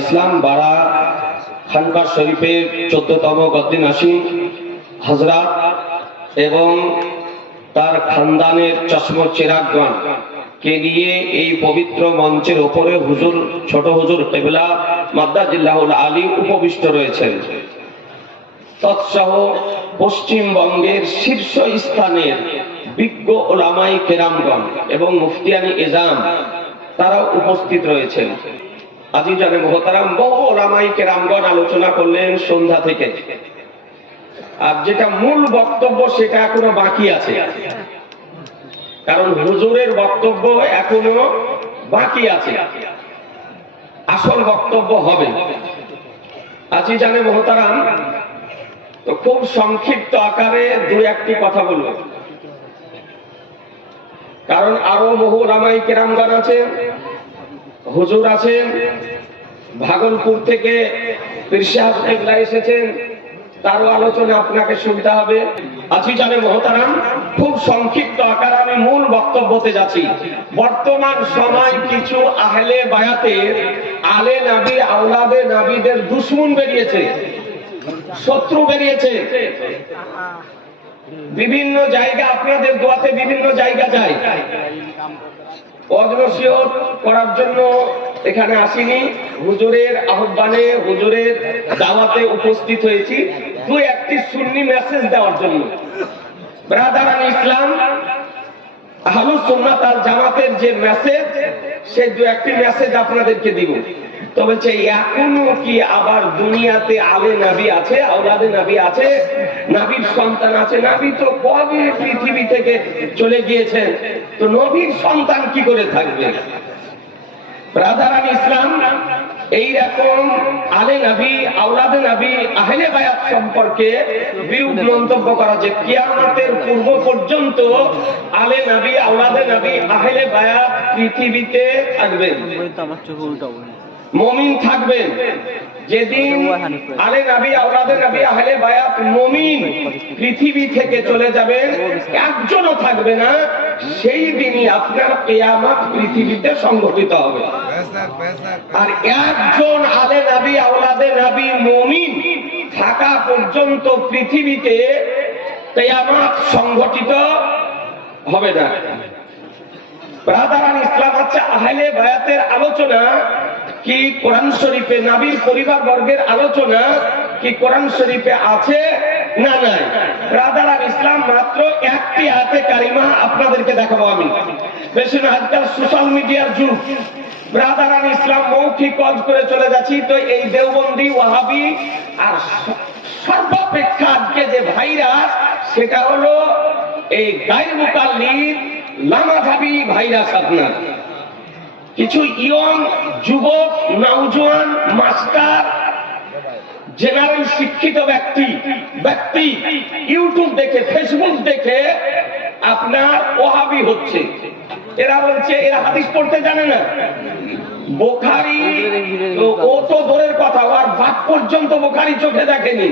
ইসলাম বারা খানকা শরীফের 14তম গদ্দিনাসী হযরত এবং তার খানদানের চশম চিরাগগণ কে নিয়ে এই পবিত্র মঞ্চের উপরে হুজুর ছোট হুজুর কিবলা মাদ্দাজিল্লাহুল আলী উপবিষ্ট রয়েছেন। তৎসহ পশ্চিমবঙ্গের শীর্ষ স্থানের বিজ্ঞ ওলামাই কেরামগণ এবং মুফতিয়ানি এজাম তারা উপস্থিত রয়েছেন। আজিজানে মুহতারাম, বহু ওলামাই কেরামগণ আলোচনা করলেন সন্ধ্যা থেকে, আর যেটা মূল বক্তব্য সেটা এখনো বাকি আছে, কারণ হুজুরের বক্তব্য এখনো বাকি আছে, আসল বক্তব্য হবে। আজিজানে মুহতারাম, তো খুব সংক্ষিপ্ত আকারে দুই একটি কথা বলবো, কারণ আরো বহু ওলামায়ে কেরামগণ আছেন, হুজুর আছেন, ভাগলপুর থেকে পীর সাহেব কিবলা এসেছেন, তারও আলোচনা আপনাকে শুনতে হবে। আজিজানে মুহতারাম, খুব সংক্ষিপ্ত আকারে আমি মূল বক্তব্যতে যাচ্ছি। বর্তমান সময় কিছু আহলে বায়াতের আলে নবী আওলাদে নবীদের দুশমন বেরিয়েছে, শত্রু বেরিয়েছে। বিভিন্ন জায়গা আপনাদের দোয়াতে বিভিন্ন জায়গা যায়, অগ্রসিয়ত করার জন্য এখানে আসিনি, হুজুরের আহ্বানে হুজুরের দাওয়াতে উপস্থিত হয়েছি দুই একটি সুন্নি মেসেজ দেওয়ার জন্য। ব্রাদারান ইসলাম আহলুস সুন্নাত ওয়াল জামাতের যে মেসেজ, সেই দুই একটি মেসেজ আপনাদেরকে দিব। তো বলছে, এখনো কি আবার দুনিয়াতে আলে নবী আছে, আওলাদে নবী আছে, নবীর সন্তান আছে? নবী তো কবে পৃথিবী থেকে চলে গিয়েছেন, তো নবীর সন্তান কি করে থাকবে? ব্রাদারান ইসলাম, এইরকম আলে নবী আওলাদে নবী আহলে বায়াত সম্পর্কে বিরূপ মন্তব্য করা, যে কিয়ামতের পূর্ব পর্যন্ত আলে নবী আওলাদে নবী আহলে বায়াত পৃথিবীতে থাকবেন, মুমিন থাকবেন। যেদিন আলে নবী আওলাদে নবী আহলে বায়াত মুমিন পৃথিবী থেকে চলে যাবেন, একজনও থাকবে না, সেই দিনই আপনার কিয়ামত পৃথিবীতে সংঘটিত হবে। আর একজন আলে নবী আওলাদে নবী মুমিন থাকা পর্যন্ত পৃথিবীতে কিয়ামত সংঘটিত হবে না। ব্রাদারান ইসলাম, আচ্ছা আহলে বায়াতের আলোচনা কি কোরআন শরীফে, নবীর পরিবার বর্গের আলোচনা কি কোরআন শরীফে আছে না নাই? ব্রাদারান ইসলাম, মাত্র একটি আয়াতে কারিমা আপনাদেরকে দেখাবো আমি। বেশি না, আজকাল সোশ্যাল মিডিয়ার যুগ। ব্রাদারান ইসলাম, মৌখিক ওয়াজ করে চলে যাচ্ছি, তো এই দেওবন্দি ওয়াহাবি আর সর্বাপেক্ষা আজকে যে ভাইরাস, সেটা হলো এই গায়র মুকাল্লিদ লামাযাবি ভাইরাস। আপনার কিছু ইয়ং যুবক, নওজোয়ান, মাস্টার, জেনারেল শিক্ষিত ব্যক্তি ইউটিউব দেখে, ফেসবুক দেখে আপনার ওয়াহাবি হচ্ছে। এরা বলছে এরা হাদিস পড়তে জানে না, বুখারী ও তো দূরের কথা, আর বাদ পর্যন্ত বুখারী চোখে দেখেনি।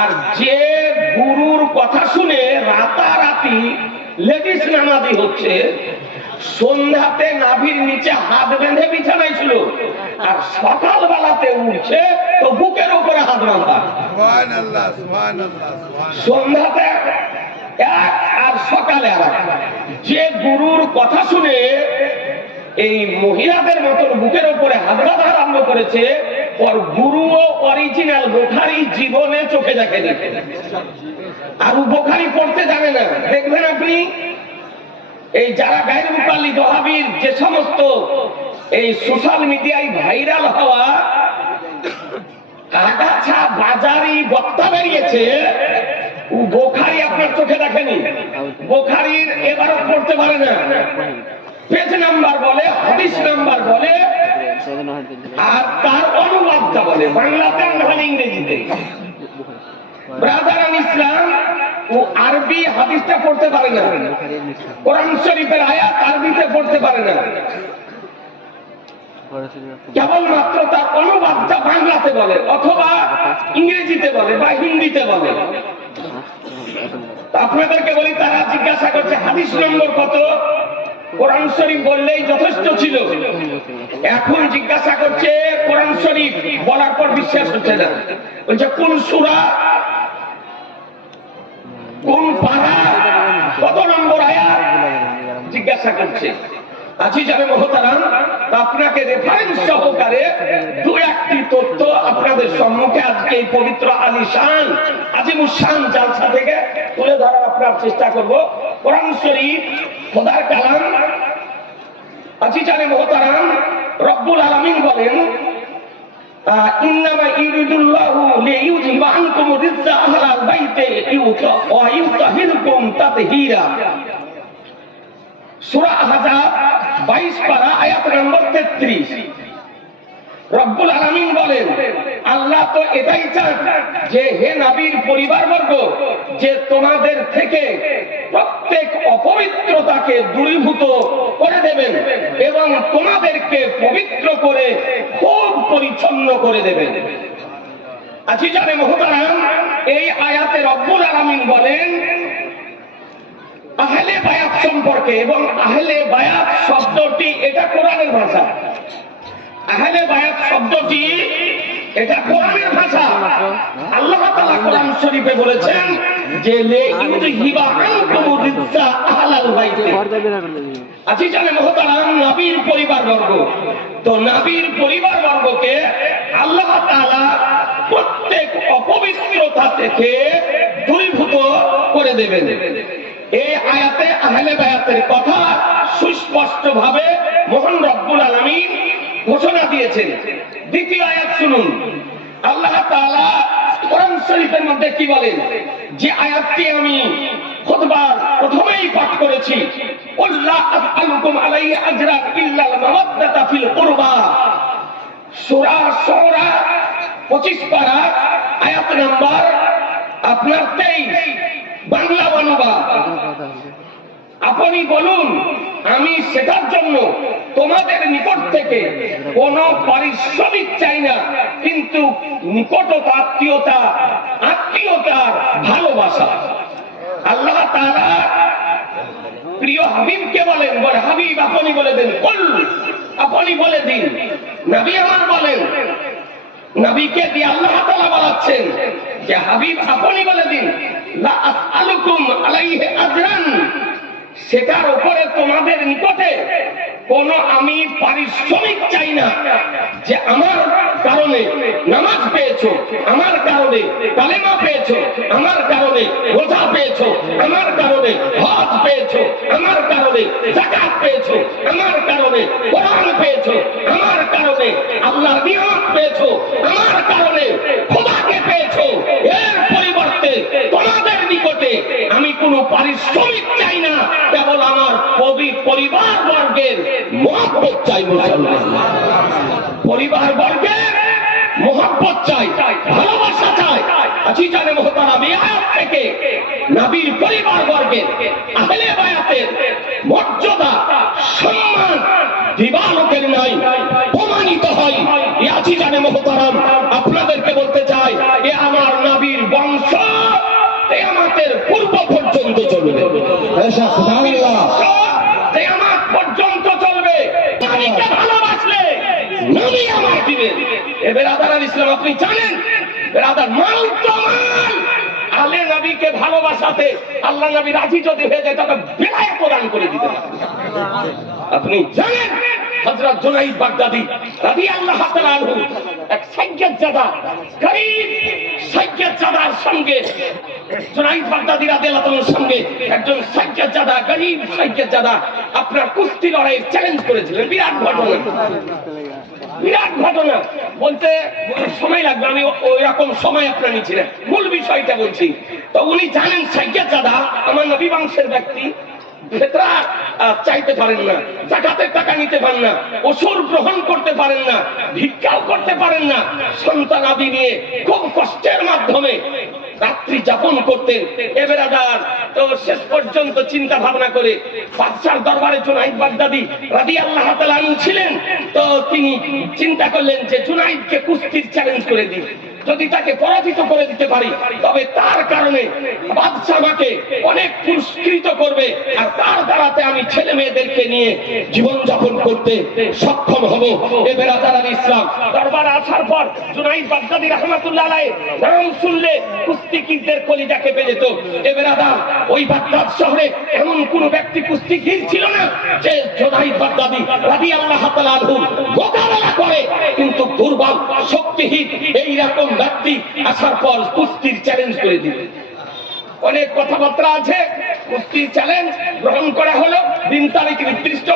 আর যে গুরুর কথা শুনে রাতারাতি লেডিস নামাজি হচ্ছে, সন্ধ্যাতে নাভির নিচে হাত বেঁধে বিছানায় ছিল, আর সকাল বেলাতে উঠছে তো বুকের উপরে হাত বাঁধা। সন্ধ্যাতে এক আর সকালে আর এক। যে গুরুর কথা শুনে এই মহিলাদের মতন বুকের উপরে হাত বাঁধা আরম্ভ করেছে, ওর গুরুও অরিজিনাল বুখারী জীবনে চোখে দেখেনি, আর বুখারী পড়তে জানে না। দেখবেন আপনি এই যারা গায়র মুকাল্লিদ ওয়াহাবির যে সমস্ত এই সোশ্যাল মিডিয়ায় ভাইরাল হওয়া আগাছা বাজারি বক্তা বেরিয়েছে, ও বুখারী আপনার চোখে দেখেনি, বুখারীর এবারও পড়তে পারে না, পেজ নাম্বার বলে, হাদিস নাম্বার বলে, আর তার অনুবাদটা বলে বাংলাতে নাহলে ইংরেজিতে। ব্রাদারান ইসলাম, ও আরবি হাদিসটা পড়তে পারে না, কোরআন শরীফের আয়াত আরবিতে পড়তে পারে না, কেবলমাত্র তার অনুবাদটা বাংলাতে বলে, অথবা ইংরেজিতে বলে বা হিন্দিতে বলে। আপনাদেরকে বলি, তারা জিজ্ঞাসা করছে হাদিস নম্বর কত, কোরআন শরীফ বললেই যথেষ্ট ছিল। এখন জিজ্ঞাসা করছে কোরআন শরীফ বলার পর বিশ্বাস হচ্ছে না, বলছে কোন সূরা, কোন পারা, কত নম্বর আয়াত জিজ্ঞাসা করছে। আজি যাবে মহতারাম, আপনাকে রেফারেন্স সহকারে দু একটি তথ্য আপনাদের সম্মুখে আজকে এই পবিত্র আলিশান আজিমুশান জালসা থেকে তুলে ধরার আপনার চেষ্টা করব। কোরআন শরীফ খোদার কালাম। আজি জানে মহতারাম, রব্বুল আলামিন বলেন ইন্নামা ইউরিদুল্লাহু লিইউযহিবা আনকুম রিজ্জা আহলাল বাইতি ওয়া ইউতাহিরকুম তাতহীরা। সূরা আহজাব 22 পারা আয়াত নম্বর 33। রব্বুল আলামিন বলেন আল্লাহ তো এটাই চান যে হে নবীর পরিবারবর্গ, যে তোমাদের থেকে প্রত্যেক অপবিত্রতাকে দূরীভূত করে দেবেন এবং তোমাদেরকে পবিত্র করে খুব পরিচ্ছন্ন করে দেবেন। আজিজানে মুহতারাম, এই আয়াতে রব্বুল আলামিন বলেন আহলে বায়াত সম্পর্কে, এবং আহলে বায়াত শব্দটি এটা কোরআনের ভাষা। আহলে বায়াত শব্দটি এটা কোরআনের ভাষা। আল্লাহ তাআলা কোরআন শরীফে বলেছেন যে লিইউযহিবা আনকুম রিজ্জা আহলাল বাইত। আজিজানে মুহতারাম, নবীর পরিবারবর্গ, তো নবীর পরিবারবর্গকে আল্লাহ তাআলা প্রত্যেক অপবিত্রতা থেকে দূরীভূত করে দেবেন। এই আয়াতে আহলে বায়াতের কথা সুস্পষ্ট ভাবে মহান রব্বুল আলামিন ঘোষণা দিয়েছেন। দ্বিতীয় আয়াত শুনুন, আল্লাহ তাআলা কোরআন শরীফের মধ্যে কি বলেন, যে আয়াতটি আমি খুতবার প্রথমেই পাঠ করেছি, আল্লাহ আসআলুকুম আলাইহি আজরান ইল্লাল মাওয়াদ্দাতা ফিল কুরবা। সূরা শুরা 25 পারা আয়াত নাম্বার আপনার 23, বাংলা অনুবাদ। আপনি বলুন আমি সেটার জন্য তোমাদের নিকট থেকে কোনো পারিশ্রমিক চাই না, কিন্তু নিকটতা, আত্মীয়তার ভালোবাসা। আল্লাহ তাআলা প্রিয় হাবিবকে বলেন, হাবিব আপনি বলে দেন, কুল আপনি বলে দিন, নবী আমার বলেন, নবীকে দিয়ে আল্লাহ তাআলা বলাচ্ছেন যে হাবিব আপনি বলে দিন লা আসআলুকুম আলাইহি আজরান, সেটার উপরে তোমাদের নিকটে কোনো আমি পারিশ্রমিক চাই না। যে আমার কারণে নামাজ পেয়েছো, আমার কারণে কালেমা পেয়েছো, আমার কারণে রোজা পেয়েছো, আমার কারণে হজ পেয়েছো, আমার কারণে যাকাত পেয়েছো, আমার কারণে কোরআন পেয়েছো, আমার কারণে আল্লাহর নিয়ামত পেয়েছো, আমার কারণে খোদাকে পেয়েছো, এর পরিবর্তে তোমাদের নিকটে আমি কোনো পারিশ্রমিক চাই না, কেবল আমার পরিবার বর্গের মহব্বত চাই। মুসলমান পরিবার বর্গের মহব্বত চাই, ভালোবাসা চাই। আজিজানে মুহতারাম, এই আয়াত থেকে নবীর পরিবার বর্গের আহলে বায়াতের মর্যাদা, সম্মান দিবালোকের নাই প্রমাণিত হয়। আজিজানে মুহতারাম, আপনাদেরকে বলতে চাই এ আমার নবীর বংশ কিয়ামতের পূর্ব পর্যন্ত চলবে, কিয়ামত পর্যন্ত চলবে। নবীকে ভালোবাসলে নবী আমার দিবেন। এ বেরাদার ইসলাম, আপনি জানেন বেরাদার, মাল তো মাল, আলে নবীকে ভালোবাসাতে আল্লাহ নবী রাজি যদি হয়ে যায় তবে বেলায় প্রদান করে দিতে পারেন। আপনি জানেন হযরত জুনাইদ বাগদাদি রাদিয়াল্লাহু তাআলা আনহু এক সাইয়্যিদজাদা, গরীব সাইয়্যিদজাদার সঙ্গে, জুনাইদ বাগদাদি রাদিয়াল্লাহু তাআলার সঙ্গে একজন সাইয়্যিদজাদা, গরীব সাইয়্যিদজাদা আপনার কুস্তি লড়াইয়ের চ্যালেঞ্জ করেছিলেন। বিরাট ঘটনা, বিরাট ঘটনা, বলতে সময় লাগবে, আমি ওই রকম সময় আপনার নিয়েছিলেন। মূল বিষয়টা বলছি। তো উনি জানেন সাইয়্যিদজাদা আমার নবী বংশের ব্যক্তি, ফিতরা চাইতে পারেন না, যাকাতের টাকা নিতে পারেন না, ওসর গ্রহণ করতে পারেন না, ভিক্ষাও করতে পারেন না, সন্তান আদি নিয়ে খুব কষ্টের মাধ্যমে রাত্রি যাপন করতেন। এ বেরাদার, তো শেষ পর্যন্ত চিন্তা ভাবনা করে বাদশার দরবারে জুনাইদ বাগদাদি রাদিয়াল্লাহু তাআলা আনহু ছিলেন। তো তিনি চিন্তা করলেন যে জুনাইদকে কুস্তির চ্যালেঞ্জ করে দিই। যদি তাকে পরাজিত করে দিতে পারি, তবে তার কারণে বাদশা আমাকে অনেক পুরস্কৃত করবে, আর তার দ্বারাতে আমি ছেলে মেয়েদেরকে নিয়ে জীবনযাপন করতে সক্ষম হব। এ বেরাদার ইসলাম, দরবারে আসার পর জুনাইদ বাগদাদি রাহমাতুল্লাহ আলাইহি নাম শুনলে কুস্তিগীরদের কলিজা কেঁপে যেত। এ বেরাদার, ওই বাগদাদ শহরে এমন কোন ব্যক্তি কুস্তিগীর ছিল না যে জুনাইদ বাগদাদি রাদিয়াল্লাহু তাআলা আনহু মোকাবেলা করে, কিন্তু দুর্বল শক্তিহীন এই রকম ব্যক্তি আসার পর কুস্তির চ্যালেঞ্জ করে দিলেন। অনেক কথাবার্তা আছে, কুস্তির চ্যালেঞ্জ গ্রহণ করা হলো, দিন তারিখ নির্দিষ্ট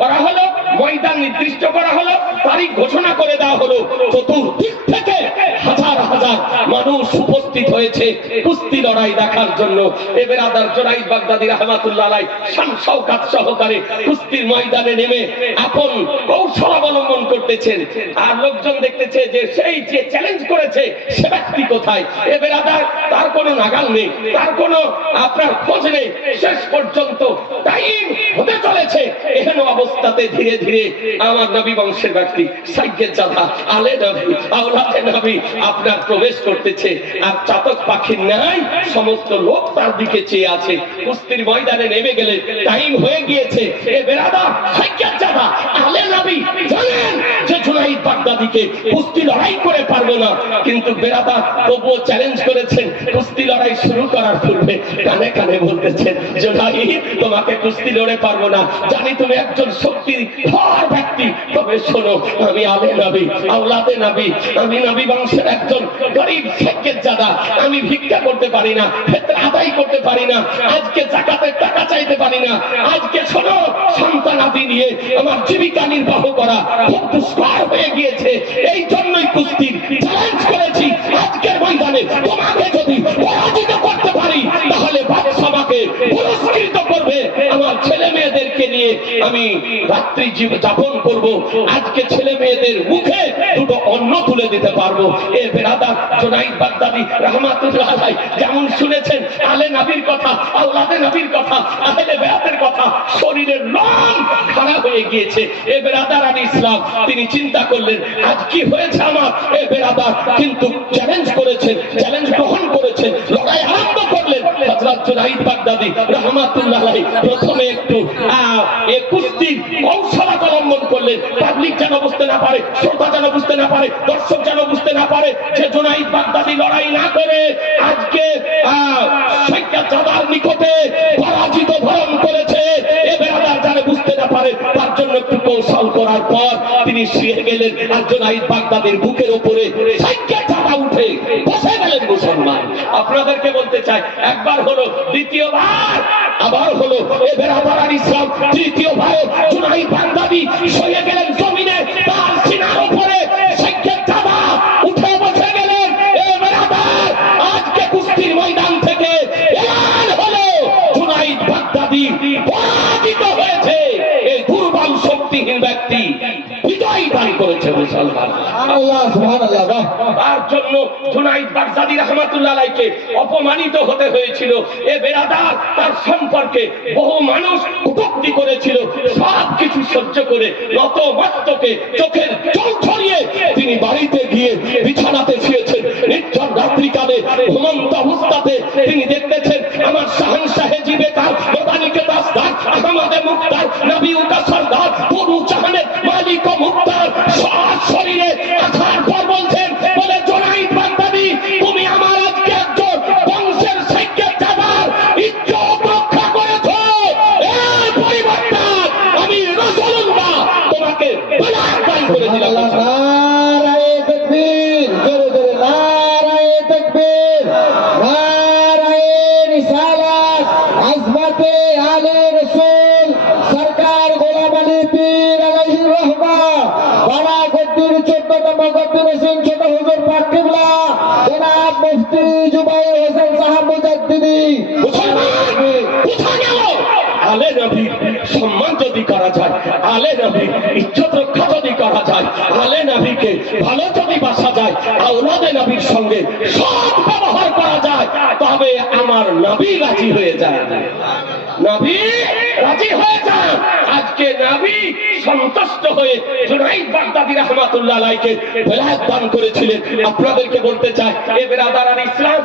করা হলো, ময়দান নির্দিষ্ট করা হলো, তারিখ ঘোষণা করে দেওয়া হলো। চতুর্দিক থেকে হাজার হাজার মানুষ উপস্থিত হয়েছে কুস্তি লড়াই দেখার জন্য। এ বেরাদার জুনাইদ বাগদাদি রাহমাতুল্লাহ আলাইহি শান শওকত সহকারে কুস্তির ময়দানে নেমে আপন কৌশল অবলম্বন করতেছেন, আর লোকজন দেখতেছে যে সেই যে চ্যালেঞ্জ করেছে সে ব্যক্তি কোথায়। এ বেরাদার, তার কোনো নাগাল নেই, তার কোনো আপনার খোঁজ নেই। শেষ পর্যন্ত টাইম হতে চলেছে, এহেন অবস্থাতে ধীরে ধীরে আমার নবী বংশের ব্যক্তি সাইয়েদ জাদা আলে নবী আওলাদে নবী আপনার প্রবেশ করতেছে, আর চাতক পাখির নাই সমস্ত লোক তার দিকে চেয়ে আছে। কুস্তির ময়দানে নেমে গেলে টাইম হয়ে গিয়েছে। এ বেরাদার, সাইয়েদ জাদা আলে নবী জানেন যে জুনাইদ বাগদাদিকে কুস্তি লড়াই করে পারবো না, কিন্তু বেরাদার তবুও চ্যালেঞ্জ করেছেন। কুস্তি লড়াই শুরু করার পূর্বে কানে কানে বলতেছেন, জুনাইদ তোমাকে কুস্তি লড়ে পারবো না, জানি তুমি একজন শক্তিধর ব্যক্তি, তবে শোনো আমি আলে নবী আওলাদে নবী, আমি নবী বংশের একজন গরিব সাইয়েদ জাদা, আমি ভিক্ষা করতে পারি না, ফিতরা আদায় করতে পারি না, আজকে যাকাতের টাকা চাইতে পারি না, আজকে শোনো সন্তান আদি নিয়ে আমার জীবিকা নির্বাহ করা খুব দুষ্কর হয়ে গিয়েছে, এই জন্যই কুস্তির চ্যালেঞ্জ করেছি। আজকের ময়দানে তোমাকে যদি পরাজিত করতে পারি তাহলে বাদশা আমাকে পুরস্কৃত করবে, আমার ছেলে মেয়েদেরকে নিয়ে আমি রাত্রি যাপন করব, আজকে ছেলে মেয়েদের মুখে দুটো অন্ন তুলে দিতে পারবো। এ বেরাদার জুনাইদ বাগদাদি রাহমাতুল্লাহ আলাইহি যেমন শুনেছেন আলে নবীর কথা, আওলাদে নবীর কথা, আহলে বায়াতের কথা, শরীরের রং খারাপ হয়ে গিয়েছে। এ বেরাদার আল ইসলাম, তিনি চিন্তা করলেন আজ কি হয়েছে আমার। এ বেরাদার কিন্তু চ্যালেঞ্জ করেছেন, চ্যালেঞ্জ গ্রহণ করেছেন, লড়াই আরম্ভ করলেন। হযরত জুনাইদ বাগদাদি রাহমাতুল্লাহ আলাইহি প্রথমে একটু কুস্তির কৌশল অবলম্বন করলেন, পাবলিক যেন বুঝতে না পারে, শ্রোতা যেন বুঝতে না পারে, দর্শক যেন বুঝতে না পারে যে জুনাইদ বাগদাদি লড়াই না করে আজকে সাইয়েদ জাদার নিকটে পরাজিত বরণ করেছে। এ বেরাদার যেন বুঝতে না পারে, তার জন্য একটু কৌশল করার পর তিনি শুয়ে গেলেন, আর জুনাইদ বাগদাদির বুকের উপরে সাইয়েদ জাদা উঠে বসে গেলেন। মুসলমান, আপনাদেরকে বলতে চাই, একবার হলো, দ্বিতীয়বার আবার হলো। এ বেরাদার আল ইসলাম, তৃতীয়বার জুনাইদ বাগদাদি শুয়ে গেলেন জমিনে, তার সিনার উপরে সাইয়েদ জাদা উঠে বসে গেলেন। এ বেরাদার, আজকে কুস্তির ময়দান থেকে এলান হলো জুনাইদ বাগদাদি পরাজিত হয়েছে। এই দুর্বল শক্তিহীন ব্যক্তি বিজয় দান করেছে। মুসলমান, আল্লাহ সুবহানাল্লাহ, তার জন্য জুনাইদ বাগদাদি রাহমাতুল্লাহ আলাইহিকে অপমানিত হতে হয়েছিল। এ বেরাদার, তার সম্পর্কে বহু মানুষ কটূক্তি করেছিল, সব কিছু সহ্য করে নত মস্তকে চোখের জল ছড়িয়ে তিনি বাড়িতে গিয়ে বিছানাতে শুয়েছেন। নির্জন রাত্রিকালে ঘুমন্ত অবস্থাতে তিনি দেখতেছেন আমার শাহনশাহে জিবে কার মোদানিকে দাসদার আহমদে মুক্তার নবী উকা সরদার পুরু জাহানের মালিক ও মুক্তার শরীরে আসার পর বলছেন, বলে জুনাইদ বাগদাদি তুমি আমার আজকে একজন বংশের সাইয়েদ জাদার ইজ্জত রক্ষা করেছো, এর পরিবর্তে আমি রাসূলুল্লাহ তোমাকে বেলাত দান করে দিলাম। নারায়ে তাকবীর, জোরে জোরে নারায়ে তাকবীর, নারায়ে রিসালাত, আজমতে আলে রাসূল সরকার গোলাম আলী পীর আলাইহির রহমা, বারা গদ্দির 14তম গদ্দির হোসেন ছোট হুজুর পাক কিবলা জনাব মুফতি জুবাইর হোসেন সাহেব মুজাদ্দিদি। কোথায় গেল আলে নবী? সম্মান যদি করা যায়, আলে নবী ইজ্জত রক্ষা যদি করা যায়, আলে নবীকে ভালো যদি বাসা যায়, আওলাদে নবীর সঙ্গে সৎ ব্যবহার করা যায়, তবে আমার নবী রাজি হয়ে যায়। নবী রাজি হয়ে যান। আজকে নবী সন্তুষ্ট হয়ে জুনাইদ বাগদাদী রাহমাতুল্লাহ আলাইহিকে বেলায়েত দান করেছিলেন। আপনাদেরকে বলতে চাই, এ বেরাদারান ইসলাম,